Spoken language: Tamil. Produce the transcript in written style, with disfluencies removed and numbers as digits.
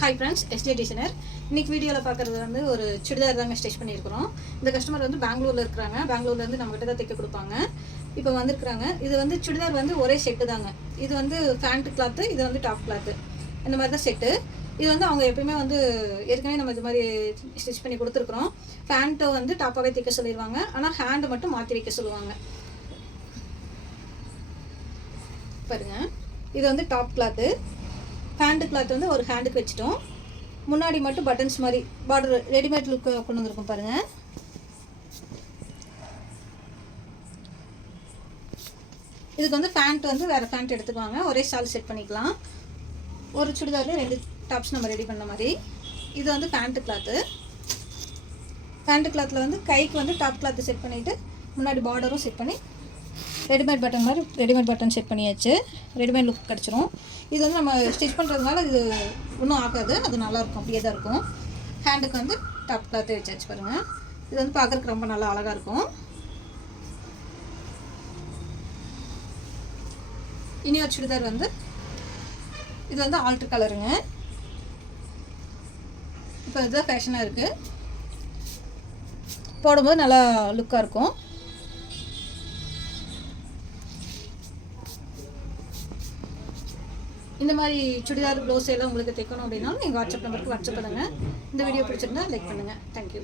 Hi friends, yesterday designer. இன்றைக்கி வீடியோவில் பார்க்குறது வந்து ஒரு சுடிதார் தாங்க ஸ்டிச் பண்ணியிருக்கிறோம். இந்த கஸ்டமர் வந்து பெங்களூரில் இருக்கிறாங்க. பெங்களூர்லேருந்து நம்மகிட்ட தான் தைக்க கொடுப்பாங்க. இப்போ வந்திருக்கிறாங்க. இது வந்து சுடிதார் வந்து ஒரே செட்டு தாங்க. இது வந்து பேண்ட் கிளாத்து, இது வந்து டாப் கிளாத்து, இந்த மாதிரி தான் செட்டு. இது வந்து அவங்க எப்பயுமே வந்து ஏற்கனவே நம்ம இது மாதிரி ஸ்டிச் பண்ணி கொடுத்துருக்குறோம். பேண்ட்டை வந்து டாப்பாகவே தைக்க சொல்லிடுவாங்க. ஆனால் ஹேண்டு மட்டும் மாற்றி வைக்க சொல்லுவாங்க. பாருங்கள், இது வந்து டாப் கிளாத்து. ஹேண்டு கிளாத் வந்து ஒரு ஹேண்டுக்கு வச்சுட்டோம். முன்னாடி மட்டும் பட்டன்ஸ் மாதிரி பார்டர் ரெடிமேட் லுக்கு கொண்டு வந்திருக்கும் பாருங்கள். இதுக்கு வந்து பேண்ட் வந்து வேறு பேண்ட் எடுத்துக்குவாங்க. ஒரே ஸ்டால் செட் பண்ணிக்கலாம். ஒரு சுடிதாரில் 2 டாப்ஸ் நம்ம ரெடி பண்ண மாதிரி. இது வந்து பேண்ட்டு கிளாத்து. பேண்ட்டு கிளாத்தில் வந்து கைக்கு வந்து டாப் கிளாத்து செட் பண்ணிவிட்டு முன்னாடி பார்டரும் செட் பண்ணி ரெடிமேட் பட்டன் மாதிரி ரெடிமேட் பட்டன் செட் பண்ணியாச்சு. ரெடிமேட் லுக் கிடச்சிரும். இது வந்து நம்ம ஸ்டிச் பண்ணுறதுனால இது ஒன்றும் ஆகாது. அது நல்லாயிருக்கும், அப்படியே தான் இருக்கும். ஹேண்டுக்கு வந்து டாப் கிளாத்து வச்சாச்சு பாருங்கள். இது வந்து பார்க்குறதுக்கு ரொம்ப நல்லா அழகாக இருக்கும். இனி ஒரு சுடிதார் வந்து இது வந்து ஆல்ட்ரு கலருங்க. இப்போ இதுதான் ஃபேஷனாக இருக்குது. போடும்போது நல்லா லுக்காக இருக்கும். இந்த மாதிரி சுடிதார் ப்ளவுஸ் எல்லாம் உங்களுக்கு தைக்கணும் அப்படின்னா நீங்கள் வாட்ஸ்அப் நம்பருக்கு வாட்ஸ்அப் பண்ணுங்கள். இந்த வீடியோ பிடிச்சிருந்தா லைக் பண்ணுங்கள். தேங்க்யூ.